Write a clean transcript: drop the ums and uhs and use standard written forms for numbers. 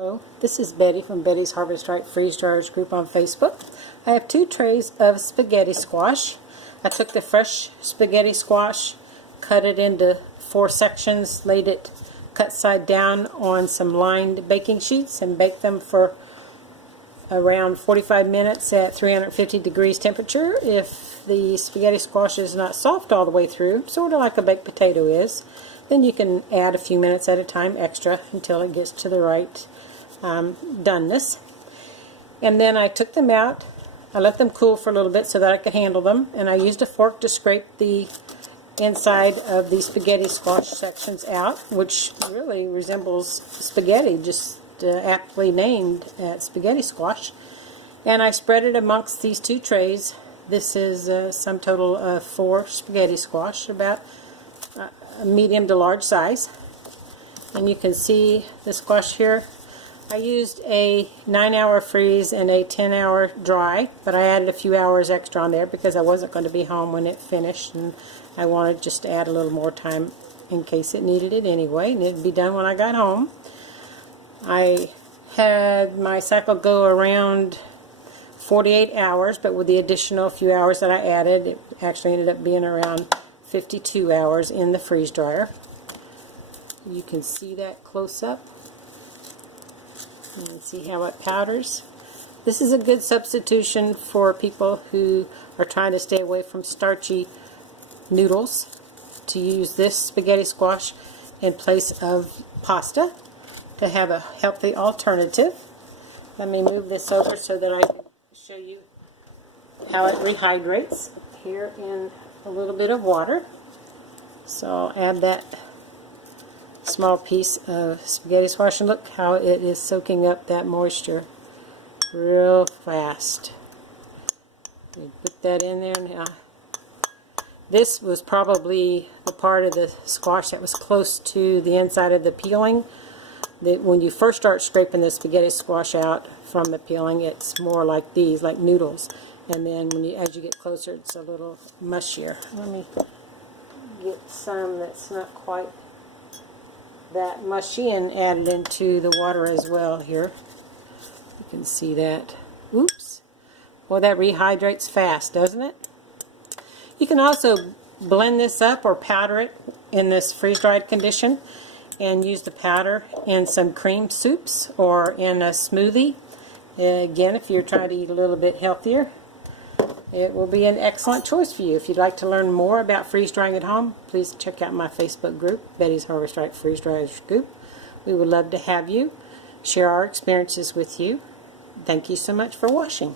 Hello, this is Betty from Betty's Harvest Right Freeze Dryers group on Facebook. I have 2 trays of spaghetti squash. I took the fresh spaghetti squash, cut it into 4 sections, laid it cut side down on some lined baking sheets and baked them for around 45 minutes at 350 degrees temperature. If the spaghetti squash is not soft all the way through, sort of like a baked potato is, then you can add a few minutes at a time extra until it gets to the right doneness. And then I took them out. I let them cool for a little bit so that I could handle them, and I used a fork to scrape the inside of the spaghetti squash sections out, which really resembles spaghetti, just aptly named spaghetti squash. And I spread it amongst these 2 trays. This is some total of 4 spaghetti squash, about a medium to large size. And you can see the squash here. I used a 9-hour freeze and a 10-hour dry, but I added a few hours extra on there because I wasn't going to be home when it finished, and I wanted just to add a little more time in case it needed it anyway, and it'd be done when I got home. I had my cycle go around 48 hours, but with the additional few hours that I added, it actually ended up being around 52 hours in the freeze dryer. You can see that close up. You can see how it powders. This is a good substitution for people who are trying to stay away from starchy noodles, to use this spaghetti squash in place of pasta, to have a healthy alternative. Let me move this over so that I can show you how it rehydrates here in a little bit of water. So I'll add that small piece of spaghetti squash, and look how it is soaking up that moisture real fast. You put that in there now. This was probably the part of the squash that was close to the inside of the peeling. When you first start scraping the spaghetti squash out from the peeling, it's more like these, like noodles. And then as you get closer, it's a little mushier. Let me get some that's not quite that mushy and add it into the water as well here. You can see that. Oops. Well, that rehydrates fast, doesn't it? You can also blend this up or powder it in this freeze-dried condition and use the powder in some cream soups or in a smoothie. Again, if you're trying to eat a little bit healthier, it will be an excellent choice for you. If you'd like to learn more about freeze drying at home, please check out my Facebook group, Betty's Harvest Right Freeze Dryers group. We would love to have you share our experiences with you. Thank you so much for watching.